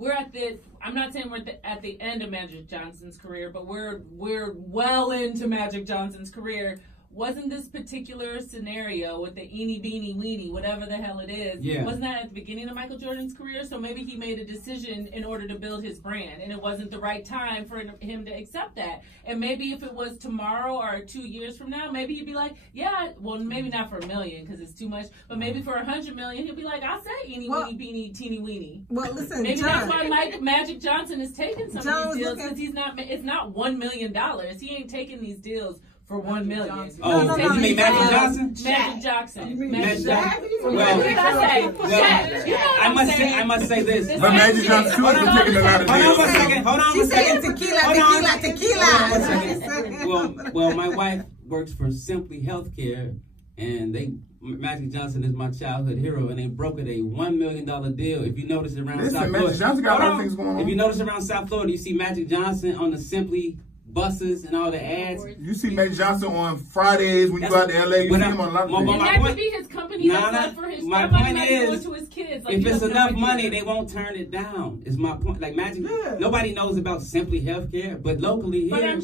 I'm not saying we're at the end of Magic Johnson's career, but we're well into Magic Johnson's career. Wasn't this particular scenario with the eeny, beanie, weenie, whatever the hell it is, wasn't that at the beginning of Michael Jordan's career? So maybe he made a decision in order to build his brand, and it wasn't the right time for him to accept that. And maybe if it was tomorrow or 2 years from now, maybe he'd be like, yeah, well, maybe not for $1 million because it's too much, but maybe for $100 million, he'll be like, I'll say eeny, weeny, beanie, teeny, weenie. Well, listen, maybe that's why Magic Johnson is taking some of these deals because it's not $1 million. He ain't taking these deals for $1 million. Oh, you mean Magic Johnson? Magic Johnson. Magic Johnson. Well, I must say this. But Magic Johnson too has been taking a lot of deals. Hold on She's saying tequila. Well, my wife works for Simply Healthcare, and Magic Johnson is my childhood hero, and they brokered a $1 million deal. If you notice around South Florida, Magic Johnson got a lot of things going on. If you notice around South Florida, you see Magic Johnson on the Simply buses and all the ads. You see Magic Johnson on Fridays when you go out to LA. You see him on a lot of things. And that could be his company. My point is, to his kids. If it's enough money, they won't turn it down. Is my point. Like Magic, nobody knows about Simply Healthcare, but locally here. But I'm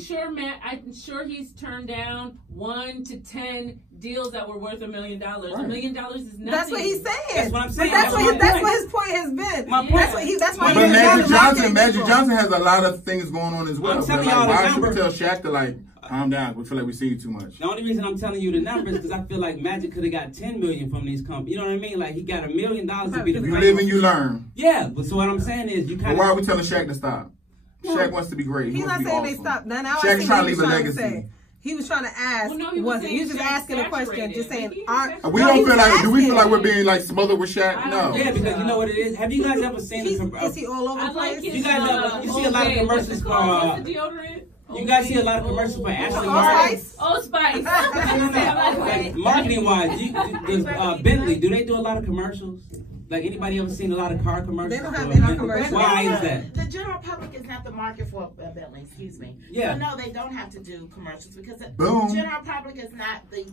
sure he's turned down 1 to 10 deals that were worth $1 million. $1 million is nothing. That's what he's saying. That's what I'm saying. But that's what his point has been. My point. That's why. But Magic Johnson has a lot of things going on as well. I'm telling y'all the number. Tell Shaq to like calm down. We feel like we see you too much. The only reason I'm telling you the numbers is because I feel like Magic could have got $10 million from these companies. You know what I mean? Like he got $1 million to be the. You live and you learn. Yeah, but so what I'm saying is you kind of. Why are we telling Shaq to stop? Shaq wants to be great. He's not saying they stop. Now Shaq is trying to leave a legacy. He was trying to ask. Well, no, he was just asking a question, just saying. We don't feel like. Do we feel like we're being like smothered with Shaq? No. Yeah, because you know what it is. Have you guys ever seen? Is he all over the place? You guys you see a lot of commercials for. You guys see a lot of commercials for Ashley Martin. Old Spice. Marketing wise, Bentley. Do they do a lot of commercials? Like anybody ever seen a lot of car commercials? They don't have any commercials. Why is that? The general public is not the market for Bentley. Excuse me. Yeah. So no, they don't have to do commercials because the general public is not the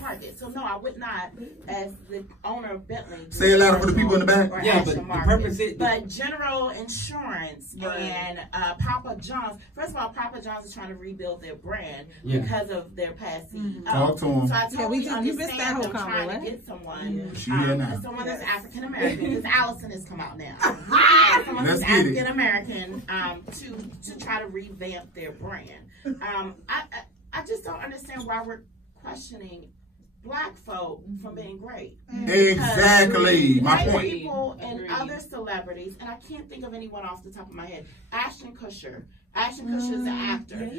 target. So no, I would not, as the owner of Bentley, say it louder for the people in the back. Yeah, but the purpose is. But General Insurance and Papa John's. First of all, Papa John's is trying to rebuild their brand because of their past CEO. Talk to him. So I totally understand them trying to get someone, someone that's African American. Because Allison has come out now. Someone who's African American to try to revamp their brand. I just don't understand why we're questioning Black folk from being great. Exactly. My point. People and other celebrities, and I can't think of anyone off the top of my head. Ashton Kutcher. Ashton Kutcher is an actor. But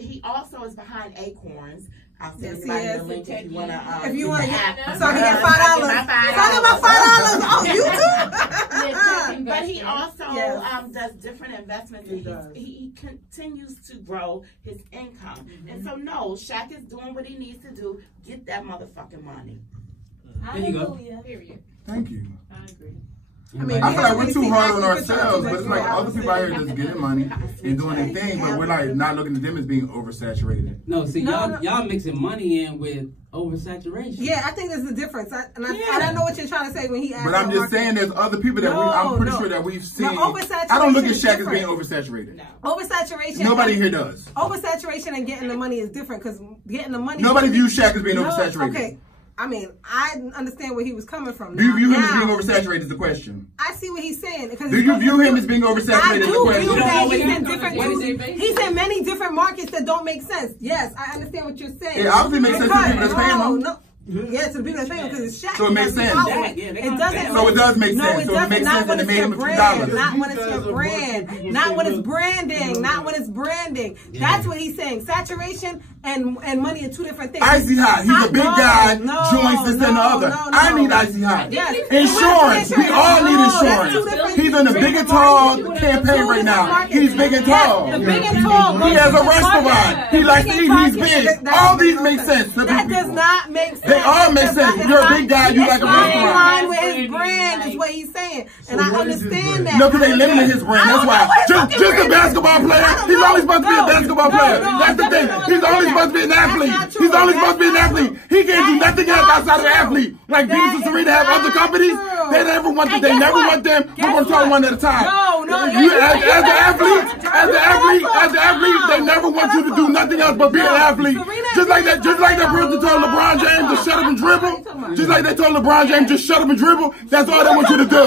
he also is behind Acorns. I'll send everybody the link if you want to. If you want to, so he got $5. So I got my $5 on YouTube. But he also does different investments. He continues to grow his income. And so, no, Shaq is doing what he needs to do. Get that motherfucking money. There you go. Period. Thank you. I agree. I feel like we're too hard on ourselves, but it's like other people out here just getting money and doing their thing, but we're like not looking at them as being oversaturated. No, see, y'all mixing money in with oversaturation. Yeah, I think there's a difference. I don't know what you're trying to say when he asked. But I'm just saying there's other people that I'm pretty sure that we've seen. I don't look at Shaq as being oversaturated. No. Oversaturation. Nobody here does. Oversaturation and getting the money is different because getting the money. Nobody views Shaq as being oversaturated. Okay. I mean, I understand where he was coming from. Do you view him as being oversaturated is the question. I see what he's saying. Do you view him as being oversaturated is the question. I do view that he's in many different markets that don't make sense. Yes, I understand what you're saying. It obviously makes sense to people that's paying him. No. Yeah, to the people that's paying because it's Shaq. So it makes sense. It doesn't. So it does make sense. No, it doesn't. Not when it's your brand. Not when it's your brand. Not when it's branding. Not when it's branding. That's what he's saying. Saturation and money are two different things. Icy Hot. He's a big guy. Joints this and the other. I need Icy Hot. Insurance. We all need insurance. He's in the Big and Tall campaign right now. He's big and tall. The big and tall. He has a restaurant. He likes to eat. He's big. All these make sense. That does not make sense. They all make sense. You're a big guy. You like a restaurant. In line with his brand is what he's saying, and I understand that. No, because they limited his brand. That's why. Just a basketball player. He's only supposed to be a basketball player. That's the thing. He's only supposed to be an athlete. He's only supposed to be an athlete. He can't do nothing else outside of an athlete. Like Venus and Serena have other companies. They never want them. They never want them. We're gonna talk one at a time. No. As an athlete, they never want you to do nothing else but be an athlete. Just like that person told LeBron James to shut up and dribble. Just like they told LeBron James just shut up and dribble. That's all they want you to do.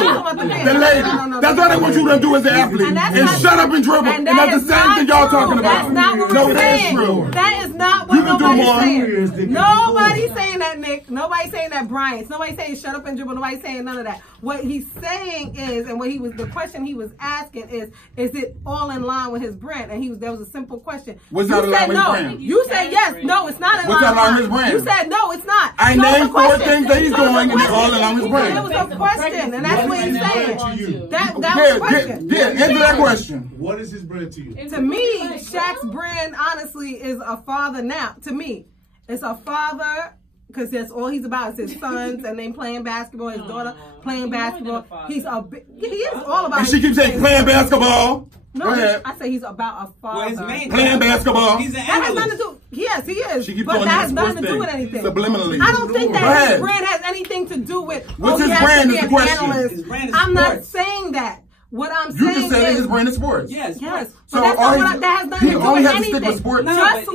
The lady. That's all they want you to do as an athlete. And shut up and dribble. And that's the same thing y'all talking about. No, that is true. That is not what nobody's saying. Nobody's saying that, Nick. Nobody's saying that, Brian. Nobody's saying shut up and dribble. Nobody's saying none of that. What he's saying is, and the question he was asking is it all in line with his brand? And that was a simple question. What's not in line with his brand? You said yes. No, it's not in line. What's not in line with his brand? You said no, it's not. I named 4 things that he's doing, and it's all in line with his brand. It was a question, and that's what he's saying. That was a question. Yeah, answer that question. What is his brand to you? To me, Shaq's brand, honestly, is a father now. To me, it's a father. Because that's all he's about is his sons and then playing basketball, his daughter playing basketball. He is all about. And she keeps saying playing basketball. No, I say he's about a father. Playing basketball. He's an that has nothing to do. Yes, he is. She keeps but that has nothing to do with anything. Subliminally. I don't think that his brand has anything to do with. What's his brand? Is the question. His brand is I'm sports. not saying that. What I'm saying you just said is his brand is sports. Yes. So that's not that has nothing to do with anything. Stick with sports. Just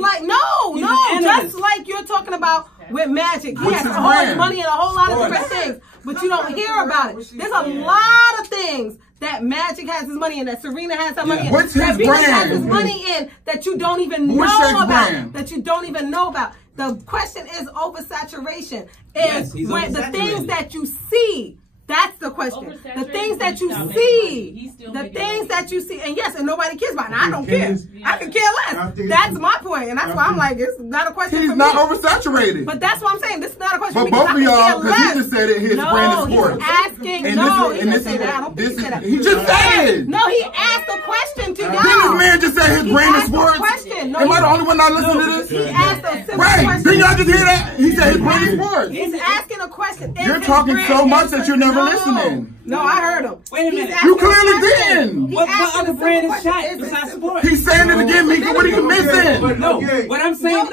like you're talking about with Magic. He has a whole money and a whole lot of different things, but you don't hear about it. There's a lot of things that Magic has his money in, that Serena has her money in, what's his that brand? Has his money in, that you don't even know about. That you don't even know about. The question is oversaturation. Is when the things that you see. That's the question. The things that you see. The things that you see. And yes, and nobody cares about it. Now, I don't care. I could care less. That's my point. And that's why I'm like, it's not a question He's for not me. Oversaturated. But that's what I'm saying. This is not a question but for me. But both of y'all, because he just said it, his brand is sports. He's asking. He didn't say that. I don't think he said that. He just said. No, he asked a question to y'all. This man just said his brand is sports. Question. Am I the only one not listening to this? He asked a simple question. Didn't y'all just hear that? He said his brand is sports. He's asking a question. You're talking so much that you're never listening. No, I heard him. Wait a minute. You clearly didn't. What other brand is Shaq besides sports? He's saying it again, Meeka. What are you missing? No, what I'm saying.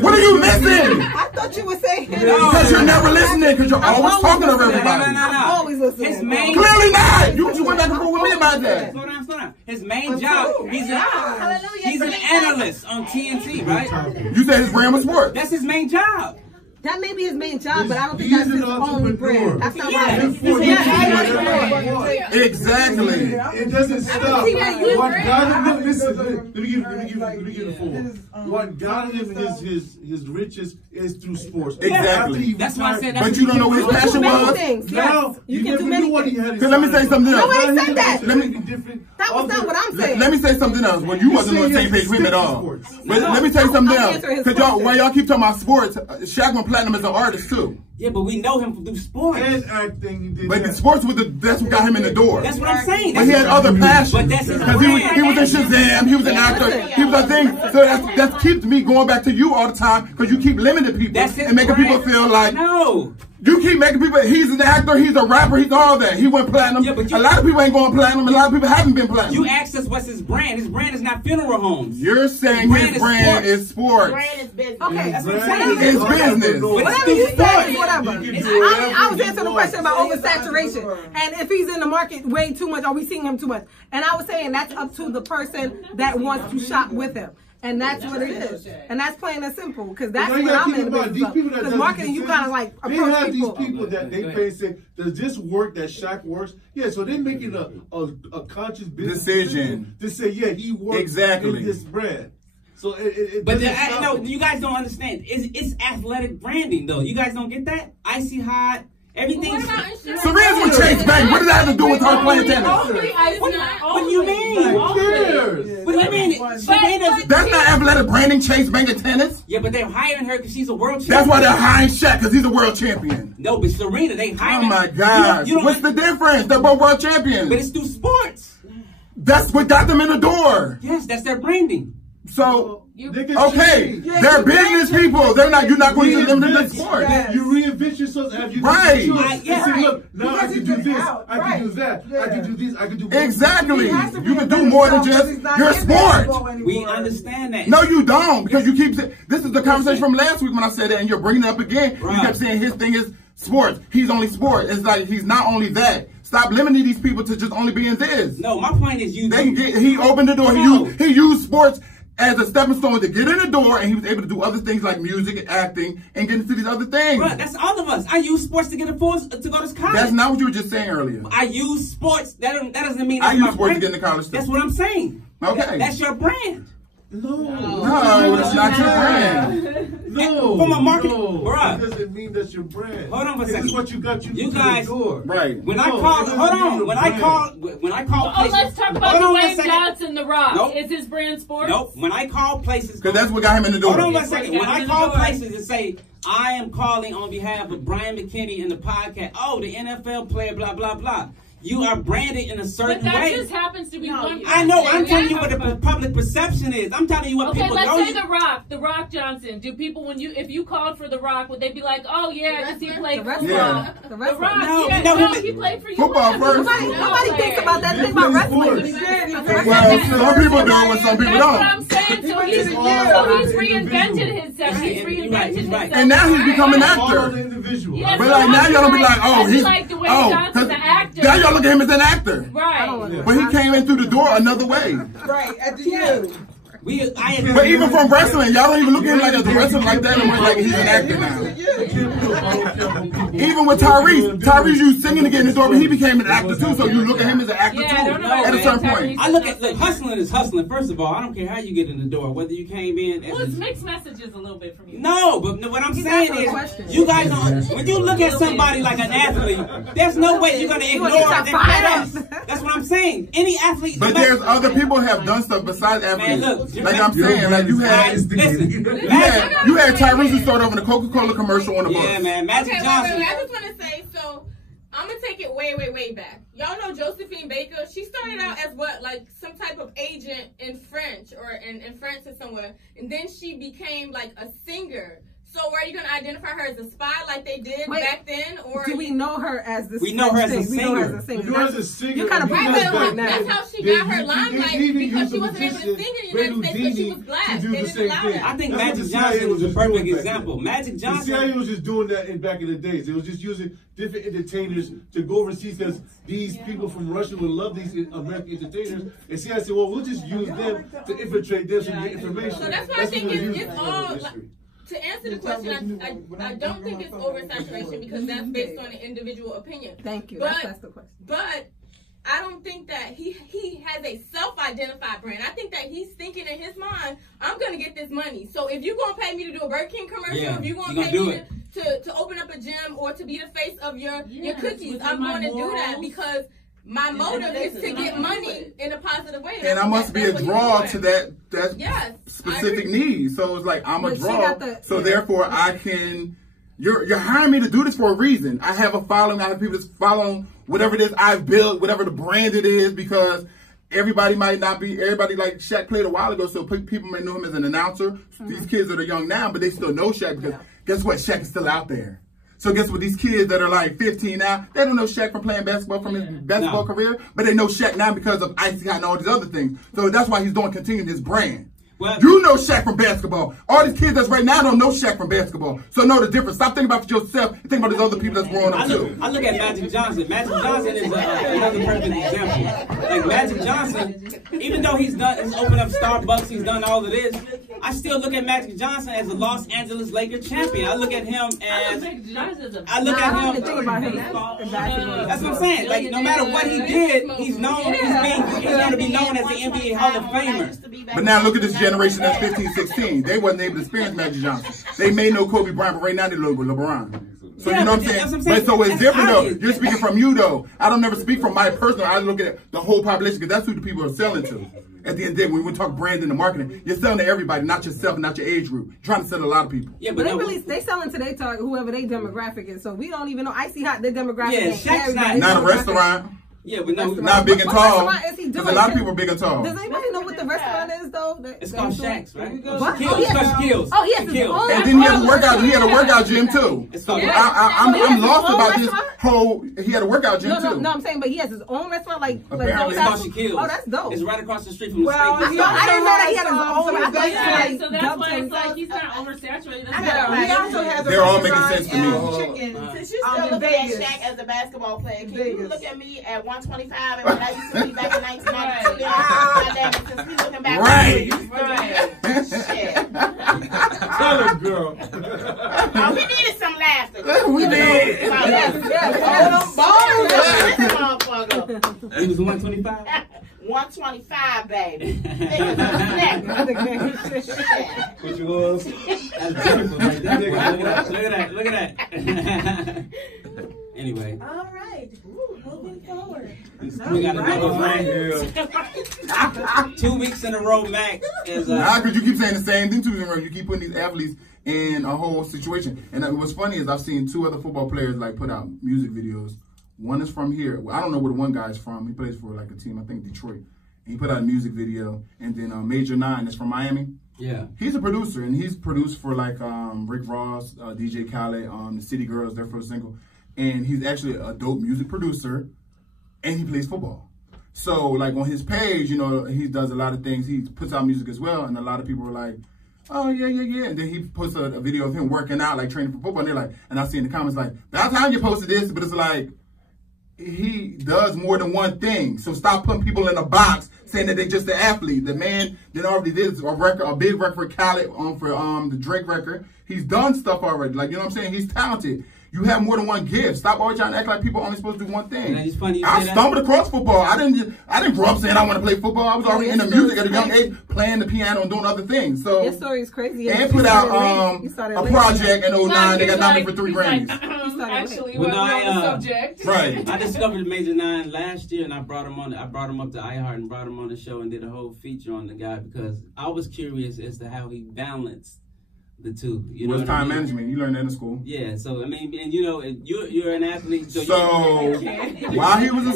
What are you missing? I thought you were saying it. Because you're never listening, because you're always talking over everybody. No. Always listening. His main Clearly not. You went back and forth with me about that. Slow down. His main job, he's an analyst on TNT, right? You said his brand was sports. That's his main job. That may be his main job, but I don't think that's his only brand. That's not right. Exactly. It doesn't stop. What got him? Listen. Let me give it full. What got him his riches is through sports. Exactly. That's why I said. But you don't know what his passion was. No, you never knew what he had. Let me say something else. Nobody said that. That was not what I'm saying. Let me say something else. When you wasn't on the same page with him at all. But let me say something else. Because when y'all keep talking about sports, Shaq went platinum as an artist too. Yeah, but we know him through sports. And acting. But the sports that's what got him in the door. That's what I'm saying. But he had other passions. But that's his Because he was in Shazam, he was an actor, he was a thing. So that keeps me going back to you all the time because you keep limiting people and making people feel like you keep making people. He's an actor, he's a rapper, he's all that. He went platinum. Yeah, but a lot of people ain't going platinum. A lot of people haven't been platinum. You asked us what's his brand. His brand is not funeral homes. You're saying his brand is sports. Brand is business. Okay, that's what I'm saying. It's business. Whatever you say, whatever. I was answering the question about oversaturation and if he's in the market way too much, are we seeing him too much? And I was saying that's up to the person that wants to shop with him. And that's what it is. And that's plain and simple. Because that's what I'm in the business of. Because marketing, you kind of like approach people. They have these people that they pay and say, does this work that Shaq works? Yeah, so they're making a conscious business decision to say, yeah, he works in this brand. So but no, you guys don't understand. It's athletic branding, though. You guys don't get that? Icy hot. Everything. Serena's with Chase Bank. What does that have to do with her playing tennis? What do you mean? Who cares? What do you mean? That's not athletic branding, Chase Bank and tennis. Yeah, but they're hiring her because she's a world champion. That's why they're hiring Shaq because he's a world champion. No, but Serena, they hiring. Oh my God! What's the difference? They're both world champions. But it's through sports. That's what got them in the door. Yes, that's their branding. So. Okay, they're business people. They're not. You're not going to them to sport. You reinvent yourself. Have you right? Look, now I can do this. I can do that. I can do this. I can do exactly. You can do more than just your sport. We understand that. No, you don't, because you keep saying this is the conversation from last week when I said that, and you're bringing it up again. You kept saying his thing is sports. He's only sport. It's like he's not only that. Stop limiting these people to just only being this. No, my point is you. They can get. He opened the door. He used sports as a stepping stone to get in the door, and he was able to do other things like music and acting and get into these other things. Bro, that's all of us. I use sports to get to go to college. That's not what you were just saying earlier. I use sports. That doesn't mean I use sports to get into college. That's what I'm saying. Okay. That's your brand. No, that's not your brand. No, from a market, that doesn't mean that's your brand. Hold on for a second. This is what you got you guys, to the door. Right. When I call, hold on. When I call. Oh, let's talk about Dwayne Johnson, The Rock. Nope. Is his brand sports? Nope. When I call places, because that's what got him in the door. Hold on a second. When I call places and say I am calling on behalf of Brian McKinney in the podcast. Oh, the NFL player, blah blah blah. You are branded in a certain way. But that just happens to be one. I know. I'm telling you what the public perception is. I'm telling you what people know. Okay, let's say The Rock Johnson. Do people, if you called for The Rock, would they be like, oh yeah, because he played football? Yeah. The Rock, no, he played for you. Football first. Nobody thinks about that. Think about wrestling. Well, some people do and some people don't. That's what I'm saying. So he's reinvented himself. He's reinvented himself. And now he's become an actor. Yes, but like now y'all don't be like, oh, he's like Dwayne Johnson, the actor. Now y'all look at him as an actor. Right. But he came in through the door another way. Right, at the end. But even from wrestling, y'all don't even look at him like as a wrestler like that. And like he's an actor now. Even with Tyrese used singing to get in the door, but he became an actor too. So you look at him as an actor too. At a certain point, I look hustling is hustling. First of all, I don't care how you get in the door, whether you came in. Well, it's mixed messages a little bit from you. No, but what I'm saying is, you guys don't. When you look at somebody like an athlete, there's no way you're gonna ignore that. That's what I'm saying. Any athlete. But there's other people who have done stuff besides athletes. Like I'm saying, like you had Tyrese who started off in a Coca-Cola commercial on the bus. Yeah, man, Magic Johnson. I just want to say, so I'm gonna take it way back. Y'all know Josephine Baker? She started out as like some type of agent in French or in France or somewhere, and then she became like a singer. So are you going to identify her as a spy like they did back then? Or do we know her as the We know her as a singer. You know her as a singer. You're kind of that's how she got her limelight because she wasn't able to sing in the United States because she was black. They didn't allow that. I think Magic Johnson was a perfect example. Magic Johnson. The CIA was just doing that back in the days. They was just using different entertainers to go overseas because these people from Russia would love these American entertainers. And CIA said, well, we'll just use them to infiltrate them and get information. So that's why I think it's all... To answer the question, I don't think it's oversaturation because that's based on an individual opinion. Thank you. But, that's the question. But I don't think that he has a self-identified brand. I think that he's thinking in his mind, I'm going to get this money. So if you're going to pay me to do a Burger King commercial, if you're going to pay me to open up a gym or to be the face of your cookies, I'm going to do that because my motive is to get money in a positive way. And I must be a draw to that specific need. So it's like I'm a draw. So therefore I can You're hiring me to do this for a reason. I have a following. I have people that's following whatever it is I've built, whatever the brand it is, because everybody might not be, everybody like Shaq played a while ago, so people may know him as an announcer. These kids that are young now, but they still know Shaq because guess what? Shaq is still out there. So guess what? These kids that are like 15 now, they don't know Shaq from playing basketball from his basketball career, but they know Shaq now because of Icy Hot and all these other things. So that's why he's continuing his brand. Well, you know Shaq from basketball. All these kids that's right now don't know Shaq from basketball. So know the difference. Stop thinking about yourself and think about these other people that's growing up too. I look at Magic Johnson. Magic Johnson is another perfect example. Like Magic Johnson, even though he's opened up Starbucks, he's done all of this, I still look at Magic Johnson as a Los Angeles Lakers champion. I look at him as that's what I'm saying. Like no matter what he did, he's known. He's going to be known as the NBA Hall of Famer. But now look at this generation that's 15, 16. They wasn't able to experience Magic Johnson. They may know Kobe Bryant, but right now they know LeBron. So you know what I'm saying? But so it's different though. You're speaking from you though. I don't never speak from my personal. I look at the whole population because that's who the people are selling to. At the end of the day, when we talk branding and marketing, you're selling to everybody, not yourself, not your age group. You're trying to sell a lot of people. Yeah, but they selling to their target, whoever their demographic is. So we don't even know. Icy Hot, their demographic. Yeah, not a restaurant. Yeah, but no, not big and tall. Because a lot of people are big and tall. Does anybody know what the restaurant is though? It's called Shaq's, right? Kills. Oh yes. And then he had a workout. He had a workout gym too. I'm lost about this whole. He had a workout gym too. No, I'm saying, but he has his own restaurant. Like apparently, it's called Shaquille's. Oh, that's dope. It's right across the street from the state. I didn't know that he had his own. So that's why it's like he's not oversaturated. He also has a They're all making sense to me. Chicken. Since you still look at Shaq as a basketball player, can you look at me at 125 and I used to be back in 1992. Since we looking back, Tell him, girl. Oh, we needed some laughter. We did. He was 125. 125, baby. What you was? That's beautiful right there. Look at that. Anyway. All right. Moving forward. We got another one. 2 weeks in a row, Mac. Nah, because you keep saying the same thing 2 weeks in a row. You keep putting these athletes in a whole situation. And what's funny is I've seen 2 other football players like put out music videos. One is from here. Well, I don't know where the one guy's from. He plays for like a team, I think Detroit. And he put out a music video. And then Major 9 is from Miami. Yeah. He's a producer, and he's produced for like Rick Ross, DJ Khaled, the City Girls, their first single. And he's actually a dope music producer, and he plays football. So, like, on his page, you know, he does a lot of things. He puts out music as well, and a lot of people are like, oh, yeah. And then he puts a video of him working out, like, training for football, and they're like, and I see in the comments, like, that's how you posted this, but it's like, he does more than one thing. So stop putting people in a box saying that they're just an athlete. The man that already did a big record for Khaled for the Drake record. He's done stuff already. Like, you know what I'm saying? He's talented. You have more than one gift. Stop always trying to act like people are only supposed to do one thing. It's funny I stumbled across football. I didn't grow up saying I want to play football. I was already into music at a young age, playing the piano and doing other things. So your story is crazy. And put out a project in 2009. They got nominated for 3 Grammys. Actually, well, on the subject. Right. I discovered Major 9 last year, and I brought him up to iHeart and brought him on the show and did a whole feature on the guy because I was curious as to how he balanced the two. You know, time management. You learned that in school. Yeah. So I mean, and you know, you're an athlete. So while he was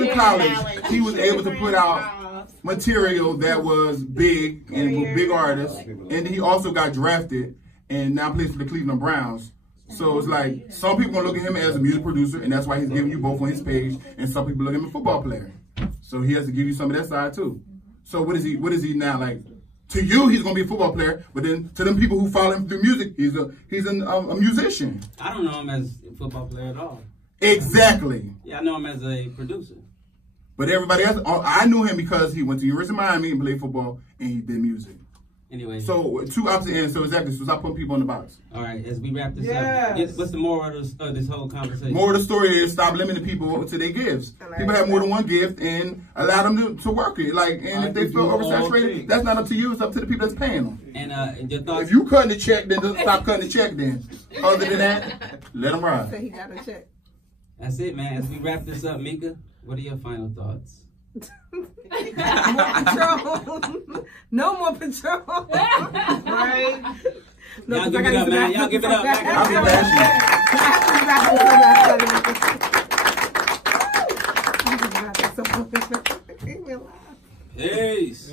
in college, he was able to put out material that was big and with big artists, and he also got drafted and now plays for the Cleveland Browns. So it's like some people gonna look at him as a music producer, and that's why he's giving you both on his page, and some people look at him as a football player. So he has to give you some of that side too. So what is he now like? To you, he's gonna be a football player, but then to them people who follow him through music, he's a musician. I don't know him as a football player at all. Exactly. Yeah, I know him as a producer. But everybody else, I knew him because he went to University of Miami and played football, and he did music. Anyway. So 2 opposite ends. So exactly. So stop putting people in the box. All right. As we wrap this up, what's the moral of this whole conversation? Moral of the story is stop limiting people to their gifts. People have more than one gift, and allow them to work it. Like, and if they feel oversaturated, that's not up to you. It's up to the people that's paying them. And your thoughts? If you cutting the check, then stop cutting the check. Then, other than that, let them ride. So he got a check. That's it, man. As we wrap this up, Meeka, what are your final thoughts? More patrol. No more patrol. Right. No, Y'all give it up, man. Y'all give it up. I'll be Peace.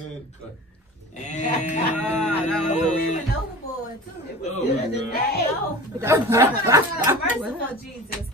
And notable too. It was good today. Merciful Jesus.